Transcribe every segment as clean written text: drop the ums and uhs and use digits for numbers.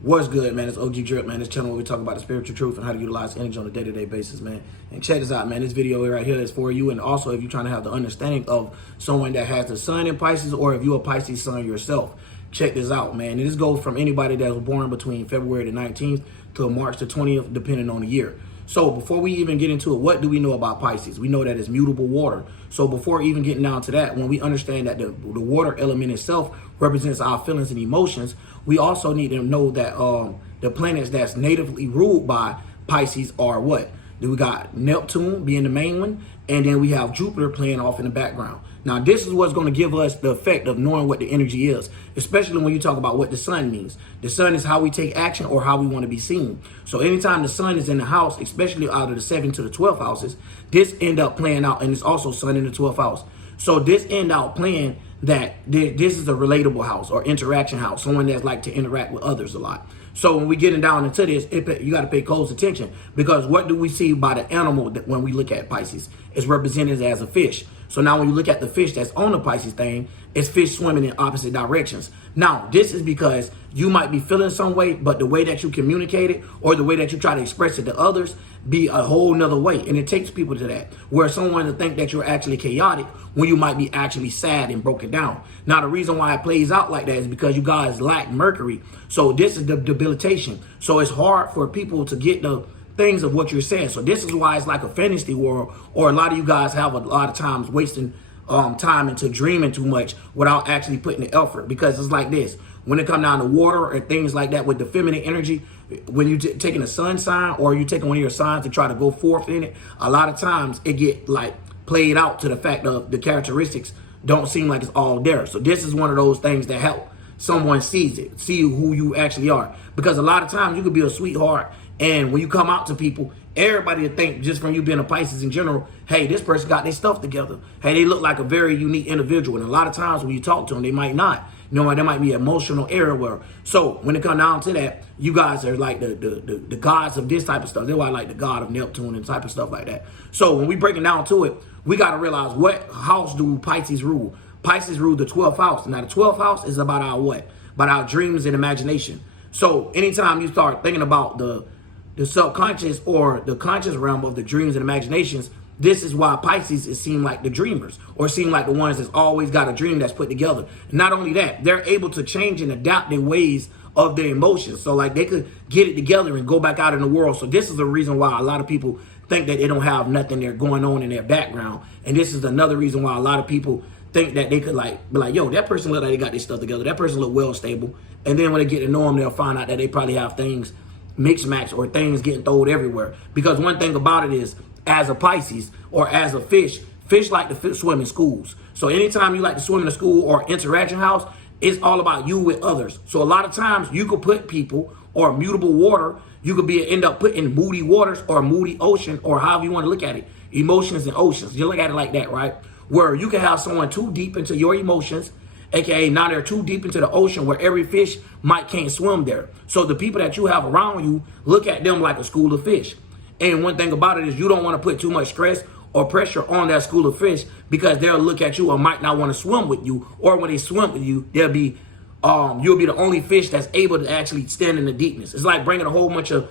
What's good, man? It's OG Drip, man. This channel where we talk about the spiritual truth and how to utilize energy on a day-to-day basis, man. And check this out, man. This video right here is for you. And also, if you're trying to have the understanding of someone that has the sun in Pisces, or if you're a Pisces sun yourself, check this out, man. And this goes from anybody that was born between February the 19th to March the 20th, depending on the year. So before we even get into it, what do we know about Pisces? We know that it's mutable water. So before even getting down to that, when we understand that the water element itself represents our feelings and emotions, we also need to know that the planets that's natively ruled by Pisces are what? Then we got Neptune being the main one, and then we have Jupiter playing off in the background. Now, this is what's going to give us the effect of knowing what the energy is, especially when you talk about what the sun means. The sun is how we take action or how we want to be seen. So anytime the sun is in the house, especially out of the 7th to the 12th houses, this end up playing out, and it's also sun in the 12th house. So this end out playing that this is a relatable house or interaction house, someone that's like to interact with others a lot. So when we getting down into this, you got to pay close attention, because what do we see by the animal that when we look at Pisces? It's represented as a fish. So now when you look at the fish that's on the Pisces thing, it's fish swimming in opposite directions. Now, this is because you might be feeling some way, but the way that you communicate it or the way that you try to express it to others be a whole nother way. And it takes people to that, where someone to think that you're actually chaotic when you might be actually sad and broken down. Now, the reason why it plays out like that is because you guys lack Mercury. So this is the debilitation. So it's hard for people to get the things of what you're saying. So this is why it's like a fantasy world, or a lot of you guys have a lot of times wasting time into dreaming too much without actually putting the effort. Because it's like this, when it comes down to water or things like that with the feminine energy, when you taking a sun sign or you taking one of your signs to try to go forth in it, a lot of times it get like played out to the fact of the characteristics don't seem like it's all there. So this is one of those things that help someone see who you actually are. Because a lot of times you could be a sweetheart, and when you come out to people, everybody will think, just from you being a Pisces in general, hey, this person got their stuff together. Hey, they look like a very unique individual. And a lot of times when you talk to them, they might not. You know, there might be an emotional area where. So when it comes down to that, you guys are like the gods of this type of stuff. They're why I like the god of Neptune and type of stuff like that. So when we breaking down to it, we got to realize, what house do Pisces rule? Pisces rule the 12th house. Now, the 12th house is about our what? About our dreams and imagination. So anytime you start thinking about the subconscious or the conscious realm of the dreams and imaginations, this is why Pisces is seen like the dreamers, or seem like the ones that's always got a dream that's put together. Not only that, they're able to change and adapt their ways of their emotions. So like they could get it together and go back out in the world. So this is the reason why a lot of people think that they don't have nothing there going on in their background. And this is another reason why a lot of people think that they could like be like, yo, that person look like they got their stuff together. That person look well stable. And then when they get to know them, they'll find out that they probably have things mixed match or things getting thrown everywhere. Because one thing about it is, as a Pisces or as a fish like to swim in schools. So anytime you like to swim in a school or interaction house, it's all about you with others. So a lot of times you could put people or mutable water, you could end up putting moody waters or moody ocean, or however you want to look at it, emotions and oceans. You look at it like that, right? Where you can have someone too deep into your emotions, aka now they're too deep into the ocean where every fish can't swim there. So the people that you have around you, look at them like a school of fish. And one thing about it is, you don't want to put too much stress or pressure on that school of fish, because they'll look at you or might not want to swim with you. Or when they swim with you, you'll be the only fish that's able to actually stand in the deepness. It's like bringing a whole bunch of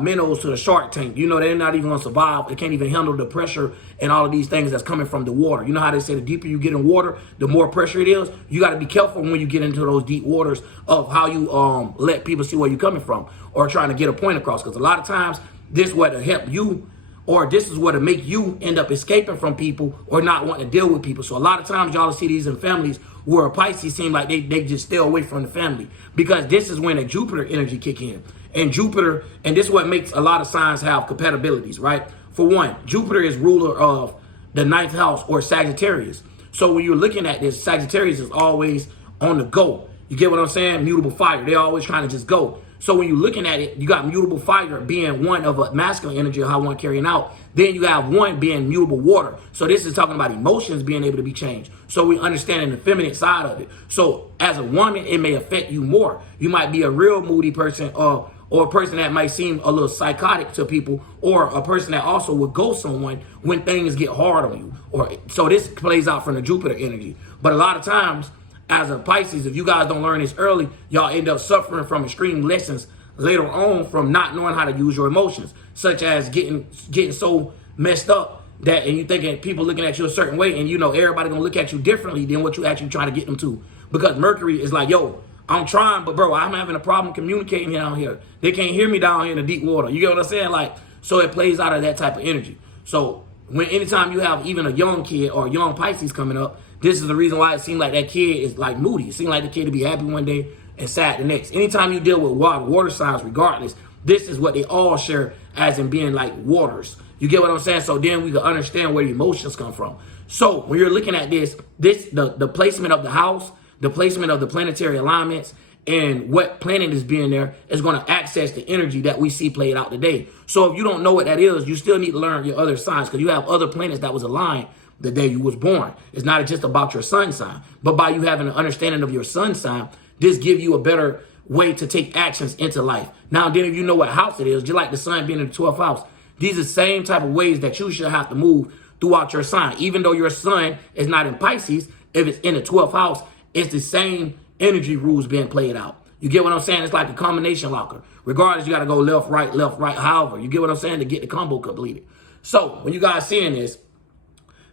minnows to the shark tank. You know, they're not even gonna survive. They can't even handle the pressure and all of these things that's coming from the water. You know how they say the deeper you get in water, the more pressure it is. You got to be careful when you get into those deep waters of how you let people see where you're coming from or trying to get a point across. Because a lot of times this what to help you, or this is what to make you end up escaping from people or not wanting to deal with people. So a lot of times y'all see these in families where a Pisces seem like they just stay away from the family, because this is when a Jupiter energy kick in. And Jupiter, and this is what makes a lot of signs have compatibilities, right? For one, Jupiter is ruler of the 9th house or Sagittarius. So when you're looking at this, Sagittarius is always on the go. You get what I'm saying? Mutable fire. They're always trying to just go. So when you're looking at it, you got mutable fire being one of a masculine energy of how one carrying out. Then you have one being mutable water. So this is talking about emotions being able to be changed. So we understanding the feminine side of it. So as a woman, it may affect you more. You might be a real moody person, or a person that might seem a little psychotic to people, or a person that also would ghost someone when things get hard on you. So this plays out from the Jupiter energy. But a lot of times, as a Pisces, if you guys don't learn this early, y'all end up suffering from extreme lessons later on from not knowing how to use your emotions, such as getting so messed up that, and you thinking people looking at you a certain way, and you know everybody gonna look at you differently than what you actually trying to get them to. Because Mercury is like, yo, I'm trying, but bro, I'm having a problem communicating down here. They can't hear me down here in the deep water. You get what I'm saying? Like, so it plays out of that type of energy. So anytime you have even a young kid or a young Pisces coming up, this is the reason why it seems like that kid is like moody. It seems like the kid to be happy one day and sad the next. Anytime you deal with water signs, regardless, this is what they all share as in being like waters. You get what I'm saying? So then we can understand where the emotions come from. So when you're looking at the placement of the house, the placement of the planetary alignments, and what planet is being there is going to access the energy that we see played out today. So if you don't know what that is, you still need to learn your other signs, because you have other planets that was aligned the day you was born. It's not just about your sun sign, but by you having an understanding of your sun sign, this gives you a better way to take actions into life. Now then, if you know what house it is, just like the sun being in the 12th house, these are the same type of ways that you should have to move throughout your sign. Even though your sun is not in Pisces, if it's in the 12th house, it's the same energy rules being played out. You get what I'm saying? It's like a combination locker. Regardless, you got to go left, right, however. You get what I'm saying? To get the combo completed. So when you guys seeing this,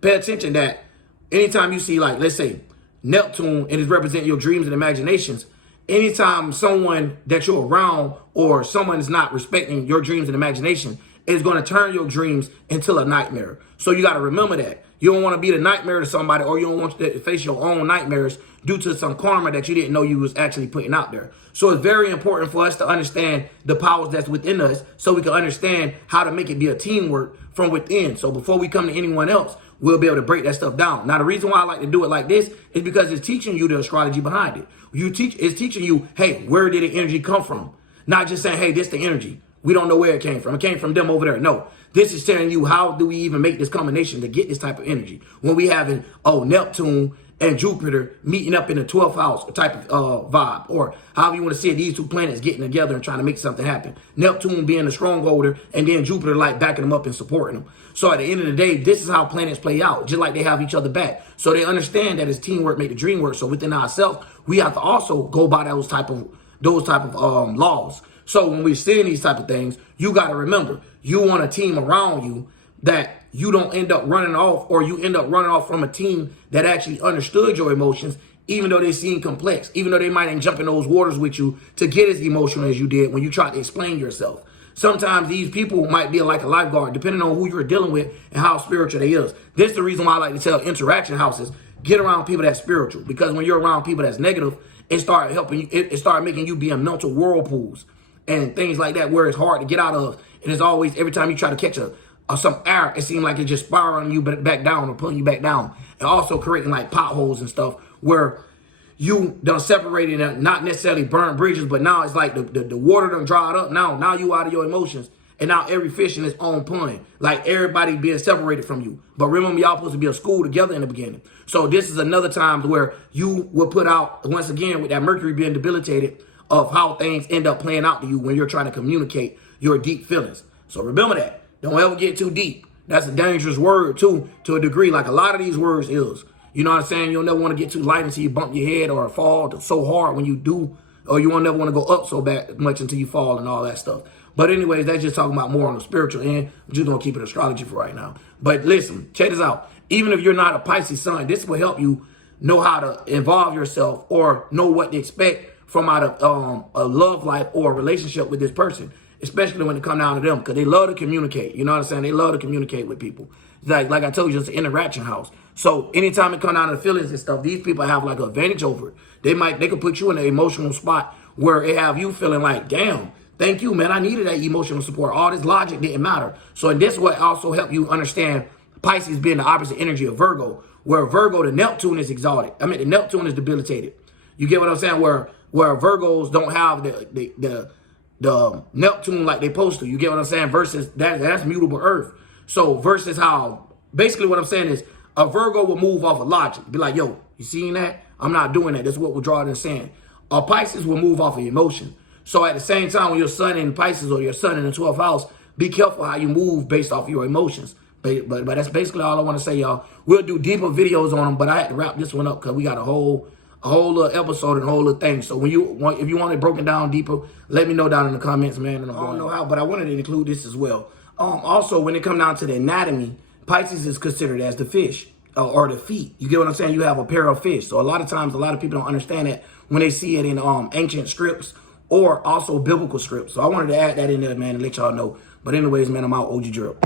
pay attention that anytime you see, like, let's say Neptune, and it's representing your dreams and imaginations, anytime someone that you're around or someone is not respecting your dreams and imagination, is going to turn your dreams into a nightmare. So you got to remember that. You don't want to be the nightmare to somebody, or you don't want to face your own nightmares due to some karma that you didn't know you was actually putting out there. So it's very important for us to understand the powers that's within us, so we can understand how to make it be a teamwork from within. So before we come to anyone else, we'll be able to break that stuff down. Now, the reason why I like to do it like this is because it's teaching you the astrology behind it. It's teaching you, hey, where did the energy come from? Not just saying, hey, this the energy. We don't know where it came from. It came from them over there. No, this is telling you how do we even make this combination to get this type of energy. When we having, Neptune and Jupiter meeting up in the 12th house type of vibe, or however you want to see it, these two planets getting together and trying to make something happen. Neptune being the strongholder, and then Jupiter like backing them up and supporting them. So at the end of the day, this is how planets play out, just like they have each other back. So they understand that it's teamwork make the dream work. So within ourselves, we have to also go by those type of laws. So when we're seeing these type of things, you got to remember, you want a team around you that you don't end up running off, or you end up running off from a team that actually understood your emotions, even though they seem complex, even though they might ain't jump in those waters with you to get as emotional as you did when you tried to explain yourself. Sometimes these people might be like a lifeguard, depending on who you're dealing with and how spiritual they is. This is the reason why I like to tell interaction houses, get around people that's spiritual, because when you're around people that's negative, it start helping you, it start making you be in mental whirlpools and things like that, where it's hard to get out of. And it's always, every time you try to catch some air, it seems like it's just spiraling you back down or pulling you back down. And also creating like potholes and stuff where you done separated and not necessarily burn bridges, but now it's like the water done dried up. Now you out of your emotions. And now every fish in its own pond, like everybody being separated from you. But remember, y'all supposed to be a school together in the beginning. So this is another time where you will put out, once again, with that Mercury being debilitated, of how things end up playing out to you when you're trying to communicate your deep feelings. So remember that. Don't ever get too deep. That's a dangerous word too, to a degree. Like a lot of these words is. You know what I'm saying? You'll never want to get too light until you bump your head, or fall so hard when you do, or you won't never want to go up so bad much until you fall and all that stuff. But anyways, that's just talking about more on the spiritual end. I'm just going to keep it astrology for right now. But listen, check this out. Even if you're not a Pisces sun, this will help you know how to involve yourself or know what to expect from out of a love life or a relationship with this person, especially when it come down to them, because they love to communicate. You know what I'm saying? They love to communicate with people. Like I told you, it's an interaction house. So anytime it come down to the feelings and stuff, these people have like an advantage over it. They could put you in an emotional spot where it have you feeling like, damn, thank you, man. I needed that emotional support. All this logic didn't matter. So and this will also help you understand Pisces being the opposite energy of Virgo, where Virgo, the Neptune is exalted. I mean, the Neptune is debilitated. You get what I'm saying? Where Virgos don't have the Neptune like they supposed to. You get what I'm saying? Versus that's mutable Earth. So versus how, basically what I'm saying is, a Virgo will move off of logic. Be like, yo, you seeing that? I'm not doing that. That's what we'll draw it in sand. A Pisces will move off of emotion. So at the same time, when your sun in Pisces or your sun in the 12th house, be careful how you move based off your emotions. But that's basically all I want to say, y'all. We'll do deeper videos on them, but I had to wrap this one up because we got a whole a whole little episode and a whole little thing. So if you want it broken down deeper, let me know down in the comments, man. And I don't know how, but I wanted to include this as well. Also, when it comes down to the anatomy, Pisces is considered as the fish or the feet. You get what I'm saying? You have a pair of fish. So a lot of times, a lot of people don't understand that when they see it in ancient scripts or also biblical scripts. So I wanted to add that in there, man, and let y'all know. But anyways, man, I'm out. OG Drip.